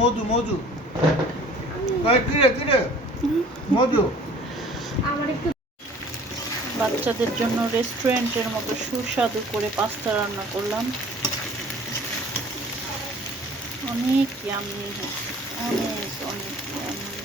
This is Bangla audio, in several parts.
মধু মধু কিরে মধু। বাচ্চাদের জন্য রেস্টুরেন্টের মতো সুস্বাদু করে পাস্তা রান্না করলাম। অনেক ইয়াম্মি, অনেক অনেক ইয়াম্মি।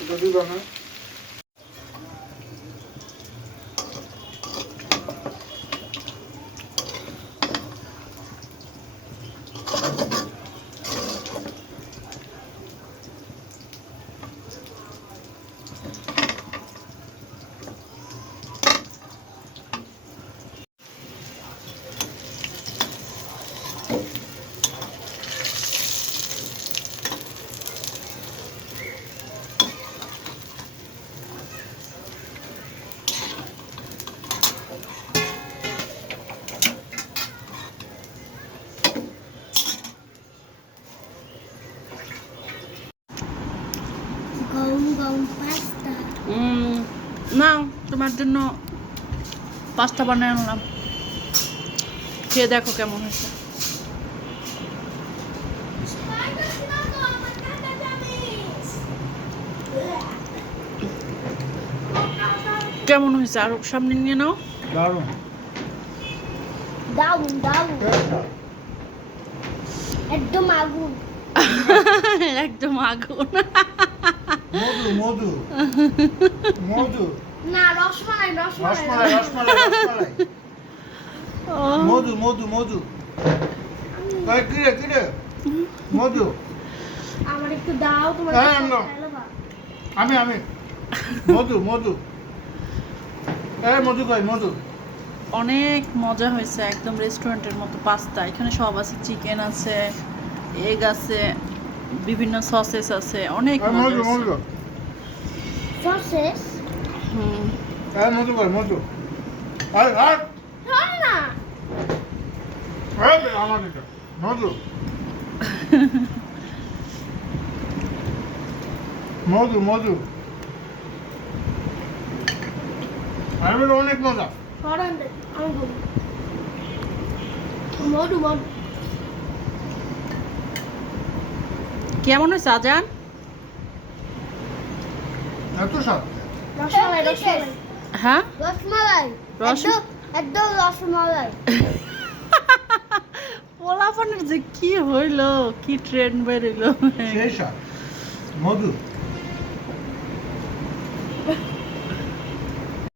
এটা দিবা না? না, তোমার জন্য পাস্তা বানিয়ে আনলাম, খেয়ে দেখো কেমন হয়েছে। কেমন হয়েছে? আরো সামনে নিয়ে নাও। দারুণ দারুণ দারুণ, একদম আগুন। একদম আগুন। মধু মধু মধু না, রসমালাই রসমালাই রসমালাই রসমালাই মধু মধু মধু কিরে মধু। আমার একটু দাও, তোমার হ্যাঁ, নাও। আমি মধু মধু মধু কই মধু। অনেক মজা হয়েছে, একদম রেস্টুরেন্টের মতো পাস্তা। এখানে সব আছে, চিকেন আছে, এগ আছে, বিভিন্ন সসেস আছে, অনেক মজা মধু হয়েছে। মধু সসেস মধু কই মধু। আর আর ধর না, আমার এটা মধু মধু মধু আমি অনেক মজা। ধরেন দে, আমি বলি মধু মধু। কেমন হয়েছে আজান? এত স্বাদ। রসমালাই রসমালাই হ্যাঁ, রসমালাই, একদম রসমালাই। পোলাপানের যে কি হইলো, কি ট্রেন্ড বেরিলো। সেই স্বাদ মধু।